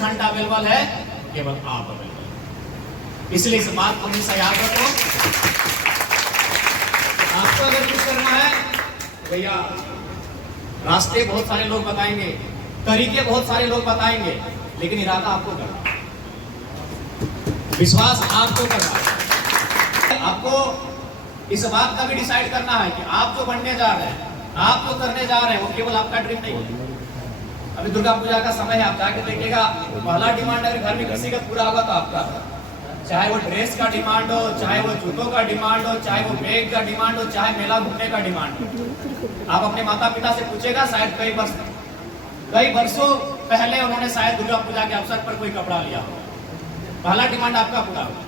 घंटा अवेलेबल है, केवल आप अवेलेबल। इसलिए इस बात को हमेशा याद रखो। आपको अगर कुछ करना है भैया, रास्ते बहुत सारे लोग बताएंगे, तरीके बहुत सारे लोग बताएंगे, लेकिन इरादा आपको करना, विश्वास आपको करना है। आपको इस बात का भी डिसाइड करना है कि आप जो बनने जा रहे हैं, आप जो करने जा रहे हैं, वो केवल आपका ड्रीम नहीं है। अभी दुर्गा पूजा का समय है, आप जाके देखिएगा, पहला डिमांड अगर घर में किसी का पूरा होगा तो आपका, चाहे वो ड्रेस का डिमांड हो, चाहे वो जूतों का डिमांड हो, चाहे वो बैग का डिमांड हो, चाहे मेला घूमने का डिमांड हो। आप अपने माता पिता से पूछेगा, शायद कई वर्षों पहले उन्होंने शायद दुर्गा पूजा के अवसर पर कोई कपड़ा लिया हो, पहला डिमांड आपका पूरा होगा।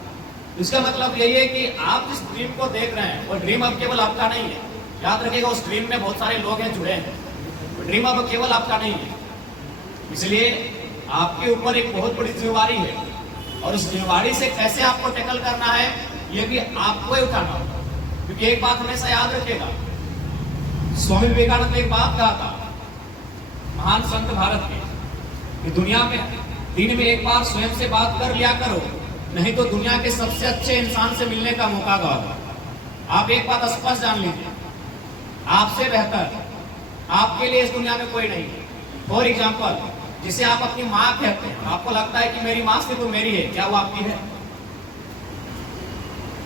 इसका मतलब यही है कि आप जिस ड्रीम को देख रहे हैं, वो ड्रीम अब केवल आपका नहीं है। याद रखिएगा, उस ड्रीम में बहुत सारे लोग हैं, जुड़े हैं। ड्रीम अब केवल आपका नहीं है, इसलिए आपके ऊपर एक बहुत बड़ी जिम्मेवारी है, और उस जिम्मेवारी से कैसे आपको टैकल करना है, ये भी आपको ही उठाना होगा। क्योंकि एक बात हमेशा याद रखिएगा, स्वामी विवेकानंद ने एक बात कहा था, महान संत भारत के, कि दुनिया में दिन में एक बार स्वयं से बात कर लिया करो, नहीं तो दुनिया के सबसे अच्छे इंसान से मिलने का मौका होगा। आप एक बात स्पष्ट जान लीजिए, आपसे बेहतर आपके लिए इस दुनिया में कोई नहीं है। फॉर एग्जाम्पल, जिसे आप अपनी माँ कहते हैं, आपको लगता है कि मेरी माँ सिर्फ मेरी है, क्या वो आपकी है?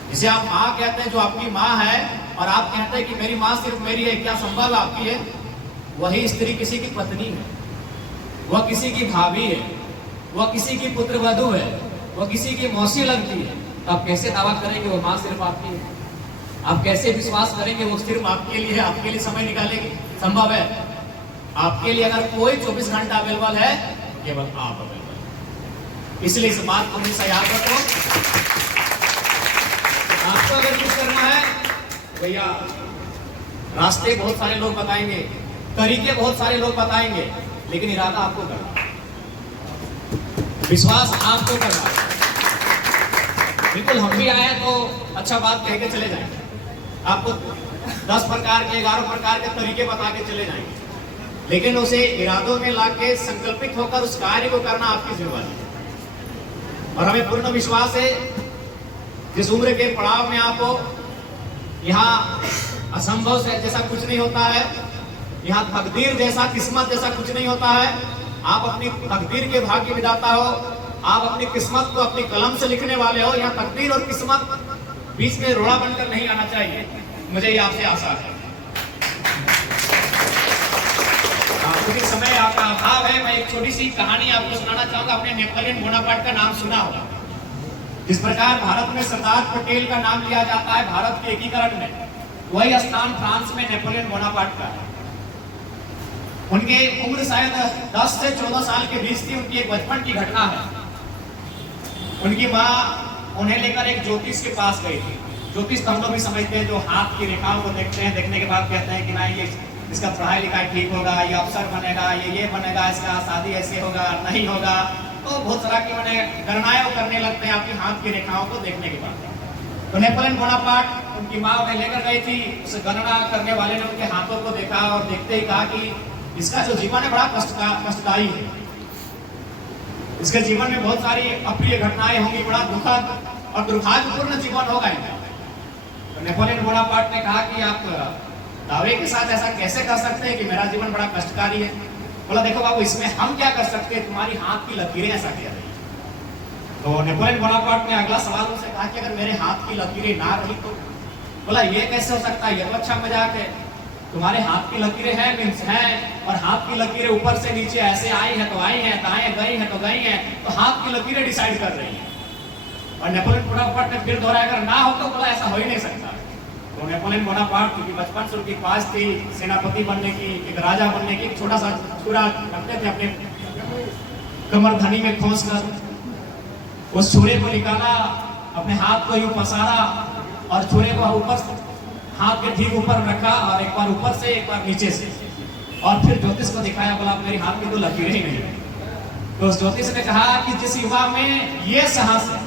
जिसे आप माँ कहते हैं, जो आपकी माँ है, और आप कहते हैं कि मेरी माँ सिर्फ मेरी है, क्या संभव आपकी है? वही स्त्री किसी की पत्नी है, वह किसी की भाभी है, वह किसी की पुत्रवधू है, वह किसी की मौसी लगती है। तो आप कैसे दावा करेंगे वो माँ सिर्फ आपकी है? आप कैसे विश्वास करेंगे वो सिर्फ आपके लिए है, आपके लिए समय निकालेगी? संभव है? आपके लिए अगर कोई 24 घंटा अवेलेबल है, केवल आप अवेलेबल। इसलिए इस बात को हमेशा याद रखो। आपको अगर कुछ करना है भैया, रास्ते बहुत सारे लोग बताएंगे, तरीके बहुत सारे लोग बताएंगे, लेकिन इरादा आपको करना, विश्वास आपको करना। बिल्कुल हम भी आए तो अच्छा बात कह के चले जाएंगे, आपको 10 प्रकार के 11 प्रकार के तरीके बता के चले जाएंगे, लेकिन उसे इरादों में लाके संकल्पित होकर उस कार्य को करना आपकी जिम्मेदारी है। और हमें पूर्ण विश्वास है, जिस उम्र के पड़ाव में आप हो, यहाँ असंभव से जैसा कुछ नहीं होता है, यहाँ तकदीर जैसा, किस्मत जैसा कुछ नहीं होता है। आप अपनी तकदीर के भाग्य विधाता हो, आप अपनी किस्मत को अपनी कलम से लिखने वाले हो। यहाँ तकदीर और किस्मत बीच में रोड़ा बनकर नहीं आना चाहिए, मुझे ये आपसे आशा है। क्योंकि समय आपका अभाव है, मैं एक छोटी सी कहानी आपको सुनाना चाहूंगा। आपने नेपोलियन बोनापार्ट का नाम सुना होगा। जिस प्रकार भारत में सरदार पटेल का नाम लिया जाता है भारत के एकीकरण में, वही स्थान फ्रांस में नेपोलियन बोनापार्ट का है। उनके उम्र शायद 10 से 14 साल के बीच थी। उनकी एक बचपन की घटना है। उनकी माँ उन्हें लेकर एक ज्योतिष के पास गई थी। ज्योतिष तो हम लोग भी समझते हैं, जो हाथ की रेखाओं को देखते हैं, देखने के बाद कहते हैं कि ना ये इसका पढ़ाई लिखाई ठीक होगा, ये अफसर बनेगा, ये बनेगा, इसका शादी ऐसे होगा, नहीं होगा। तो बहुत तरह की मैंने गणनाएं करने लगते हैं आपकी हाथ की रेखाओं को देखने के बाद। तो नेपोलियन बोनापार्ट, उनकी माँ उन्हें लेकर गई थी। उस गणना करने वाले ने उनके हाथों को देखा और देखते ही कहा कि इसका जो जीवन है बड़ा कष्टदायी है, इसके जीवन में बहुत सारी अप्रिय घटनाएं होंगी, बड़ा दुखद और दुर्भाग्यपूर्ण जीवन होगा इनका। तो नेपोलियन बोनापार्ट ने कहा कि आप दावे के साथ ऐसा कैसे कर सकते हैं कि मेरा जीवन बड़ा कष्टकारी है? बोला देखो बाबू, इसमें हम क्या कर सकते हैं, तुम्हारी हाथ की लकीरें ऐसा कह रही है। तो नेपोलियन बोनापार्ट ने अगला सवाल उनसे कहा कि अगर मेरे हाथ की लकीरें ना रही तो? बोला ये कैसे हो सकता है, ये तो अच्छा मजाक है। तुम्हारे हाथ की लकीरें हैं मीन्स हैं, और हाथ की लकीरें ऊपर से नीचे ऐसे आई हैं तो आई हैं, दाएं गई हैं तो गई हैं, तो हाथ की लकीरें डिसाइड कर रही हैं। और नेपोलियन बोनापार्ट ने फिर दोहराया, अगर ना हो तो बोला ऐसा हो ही नहीं सकता। तो नेपोलियन बोनापार्ट की बचपन से उनकी ख्वाहिश थी सेनापति बनने की, एक राजा बनने की। एक छोटा सा छुरा रखते थे अपने कमरधनी में खोस कर, उस छुरे को निकाला, अपने हाथ को यूं पसारा और छुरे को ऊपर हाथ के ठीक ऊपर रखा, और एक बार ऊपर से एक बार नीचे से, और फिर ज्योतिष को दिखाया। बोला मेरी हाथ की तो लकीरें ही नहीं है। तो उस ज्योतिष ने कहा कि जिस युवा में ये साहस है,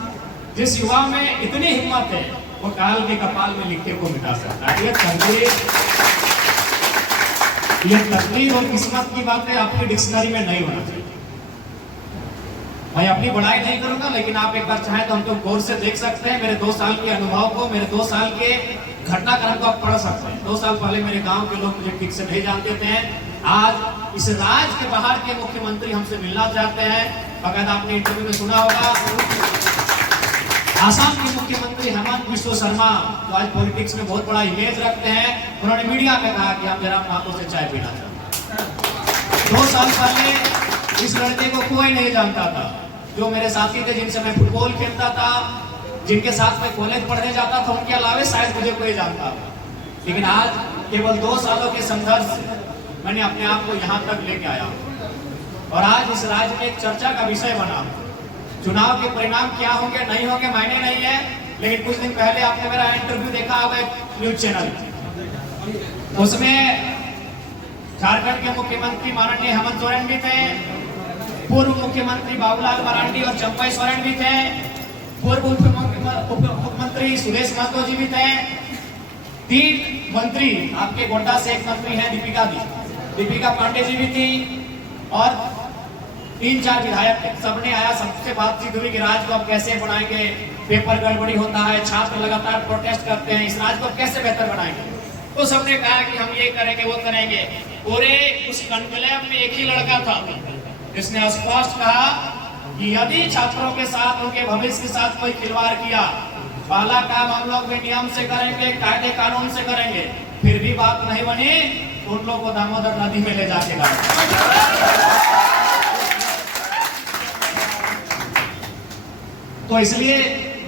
जिस युवा में इतनी हिम्मत है, वो काल के कपाल में लिखे को मिटा सकता है। ये तकदीर और किस्मत की बातें आपकी डिक्शनरी में नहीं होना चाहिए। मैं अपनी बड़ाई नहीं करूंगा, लेकिन आप एक बार चाहें तो हमको गौर से देख सकते हैं। मेरे 2 साल के अनुभव को, मेरे 2 साल के घटनाक्रम को आप पढ़ सकते हैं। 2 साल पहले मेरे गांव के लोग मुझे ठीक से नहीं जानते थे। आज इस राज्य के बाहर के मुख्यमंत्री हमसे मिलना चाहते हैं। बकायदा आपने इंटरव्यू में सुना होगा, आसाम के मुख्यमंत्री हेमंत बिस्वा शर्मा, जो आज पॉलिटिक्स में बहुत बड़ा इमेज रखते हैं, उन्होंने मीडिया में कहा कि हम जरा हाथों से चाय पीना चाहते हैं। 2 साल पहले इस लड़के को कोई नहीं जानता था। जो मेरे साथी थे, जिनसे मैं फुटबॉल खेलता था, जिनके साथ मैं कॉलेज पढ़ने जाता था, उनके अलावा शायद मुझे कोई जानता था। लेकिन आज केवल 2 सालों के संघर्ष से मैंने अपने आप को यहाँ तक लेके आया और आज इस राज्य में एक चर्चा का विषय बना। चुनाव के परिणाम क्या होंगे नहीं होंगे मायने नहीं है, लेकिन कुछ दिन पहले आपने मेरा इंटरव्यू देखा होगा एक न्यूज चैनल, उसमें झारखंड के मुख्यमंत्री माननीय हेमंत सोरेन भी थे, पूर्व मुख्यमंत्री बाबूलाल मरांडी और चंपई सोरेन भी थे, पूर्व मुख्यमंत्री सुरेश महतो जी भी थे, 3 मंत्री, आपके गोड्डा से एक मंत्री हैं दीपिका पांडे जी भी थी, और 3-4 विधायक थे। सबने आया, सबसे बातचीत हुई कि राज्य को अब कैसे बनाएंगे, पेपर गड़बड़ी होता है, छात्र लगातार प्रोटेस्ट करते हैं, इस राज्य को कैसे बेहतर बनाएंगे। तो सबने कहा कि हम ये करेंगे वो करेंगे। पूरे उस कॉन्क्लेव में एक ही लड़का था जिसने स्पष्ट कहा कि यदि छात्रों के साथ, उनके भविष्य के साथ कोई खिलवाड़ किया, पहला काम हम लोग भी नियम से करेंगे, कायदे कानून से करेंगे, फिर भी बात नहीं बनी तो उन लोगों को दामोदर नदी में ले जाके तो इसलिए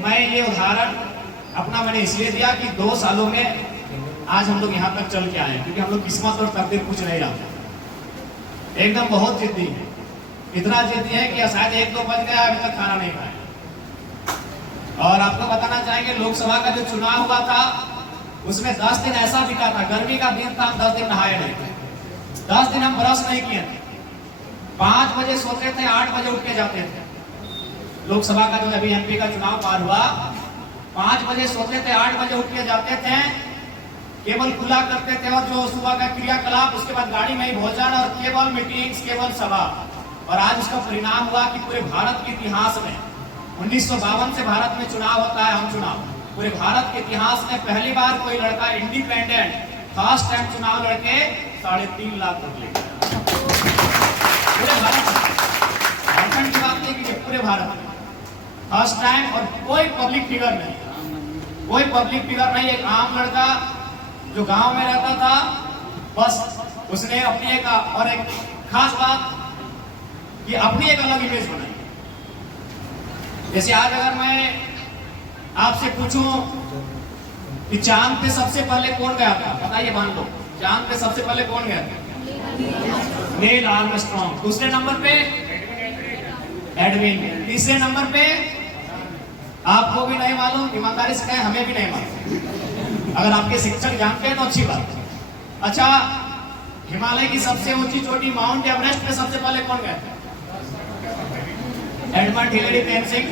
मैं ये उदाहरण अपना मैंने इसलिए दिया कि 2 सालों में आज हम लोग यहाँ तक चल के आए, क्योंकि हम लोग किस्मत और तकदीर कुछ नहीं रहा, एकदम बहुत जिद्दी है। इतना जिद्दी है कि शायद 1-2 बज गया अभी तक खाना नहीं खाया। और आपको बताना चाहेंगे, लोकसभा का जो चुनाव हुआ था उसमें 10 दिन ऐसा बीता था, गर्मी का दिन था, हम 10 दिन नहाए नहीं थे, 10 दिन हम ब्रश नहीं किए थे, 5 बजे सोते थे, 8 बजे उठ के जाते थे। लोकसभा का जो अभी एमपी का चुनाव पार हुआ, 5 बजे सोते थे, 8 बजे उठ के जाते थे, केवल खुला करते थे और जो सुबह का क्रियाकलाप, उसके बाद गाड़ी में ही भोजन और केवल मीटिंग्स, केवल सभा। और आज उसका परिणाम हुआ कि पूरे भारत के इतिहास में 1952 से भारत में चुनाव होता है, हम चुनाव, पूरे भारत के इतिहास में पहली बार कोई लड़का इंडिपेंडेंट फर्स्ट टाइम चुनाव लड़के 3.5 लाख वोट ले गया पूरे भारत में। झारखंड की बात नहीं की, पूरे भारत में फर्स्ट टाइम, और कोई पब्लिक फिगर नहीं, कोई पब्लिक फिगर नहीं, एक आम लड़का जो गांव में रहता था, बस उसने अपनी एक और एक खास बात कि अपनी एक अलग इमेज बनाई। जैसे आज अगर मैं आपसे पूछूं कि चांद पे सबसे पहले कौन गया था, बताइए, मान लो चांद पे सबसे पहले कौन गया था? Neil Armstrong. दूसरे नंबर पे एडविन। तीसरे नंबर पे आपको भी नहीं मालूम, ईमानदारी से कहें हमें भी नहीं मालूम, अगर आपके शिक्षक जानते हैं तो अच्छी बात। अच्छा, हिमालय की सबसे ऊंची चोटी माउंट एवरेस्ट पे सबसे पहले कौन गया था? Edmund Hillary Tenzing.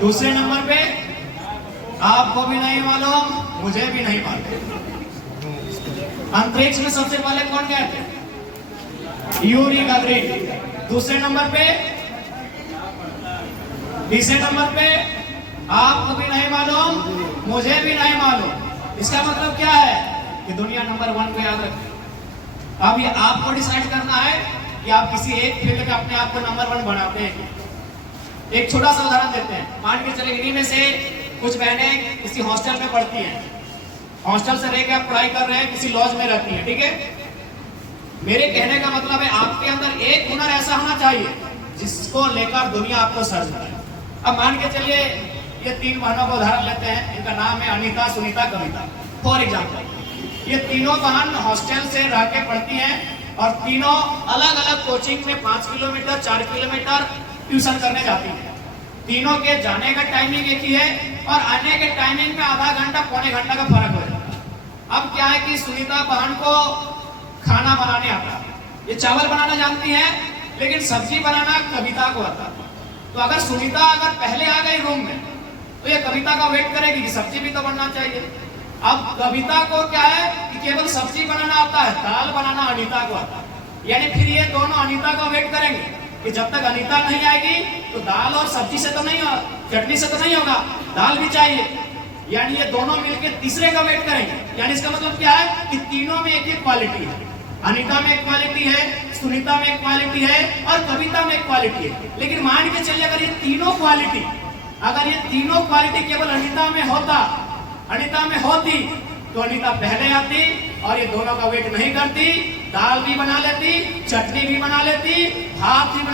दूसरे नंबर पे आपको भी नहीं मालूम, मुझे भी नहीं मालूम, अंतरिक्ष में सबसे पहले कौन गए थे? यूरी गगरिन। दूसरे नंबर पे, तीसरे नंबर पे आपको भी नहीं मालूम, मुझे भी नहीं मालूम। इसका मतलब क्या है कि दुनिया नंबर 1 को याद रखें। अब ये आपको डिसाइड करना है कि आप किसी एक फील्ड में अपने आप को नंबर 1 बनाते हैं। एक छोटा सा उदाहरण देते हैं, मान के चले इन्हीं में से कुछ बहनें किसी हॉस्टल में पढ़ती हैं, हॉस्टल से रहकर आप पढ़ाई कर रहे हैं, किसी लॉज में रहती हैं, ठीक है। मेरे कहने का मतलब है आपके अंदर एक हुनर ऐसा होना चाहिए जिसको लेकर दुनिया आपको सर्च करे। अब मान के चलिए ये 3 बहनों का उदाहरण लेते हैं, इनका नाम है अनीता, सुनीता, कविता, फॉर एग्जाम्पल। ये तीनों बहन हॉस्टल से रह के पढ़ती हैं और तीनों अलग अलग कोचिंग में 5 किलोमीटर 4 किलोमीटर ट्यूशन करने जाती हैं। तीनों के जाने का टाइमिंग एक ही है और आने के टाइमिंग में आधा घंटा पौने घंटा का फर्क हो जाता है। अब क्या है कि सुनीता बहन को खाना बनाने आता है, ये चावल बनाना जानती है, लेकिन सब्जी बनाना कविता को आता है। तो अगर सुनीता अगर पहले आ गई रूम में तो ये कविता का वेट करेगी कि सब्जी भी तो बनना चाहिए। अब कविता को क्या है कि केवल सब्जी बनाना आता है, दाल बनाना अनीता को आता है, यानी फिर ये दोनों अनीता का वेट करेंगे कि जब तक अनीता नहीं आएगी तो दाल और सब्जी से तो नहीं हो, चटनी से तो नहीं होगा, दाल भी चाहिए। यानी ये दोनों मिलकर तीसरे का वेट करेंगे। यानी इसका मतलब क्या है कि तीनों में एक एक क्वालिटी है। अनीता में एक क्वालिटी है, सुनीता में एक क्वालिटी है और कविता में एक क्वालिटी है। लेकिन मान के चलिए अगर ये तीनों क्वालिटी केवल अनीता में होती तो अनीता पहले आती और ये दोनों का वेट नहीं करती, दाल भी बना लेती, चटनी भी बना लेती, भात भी बना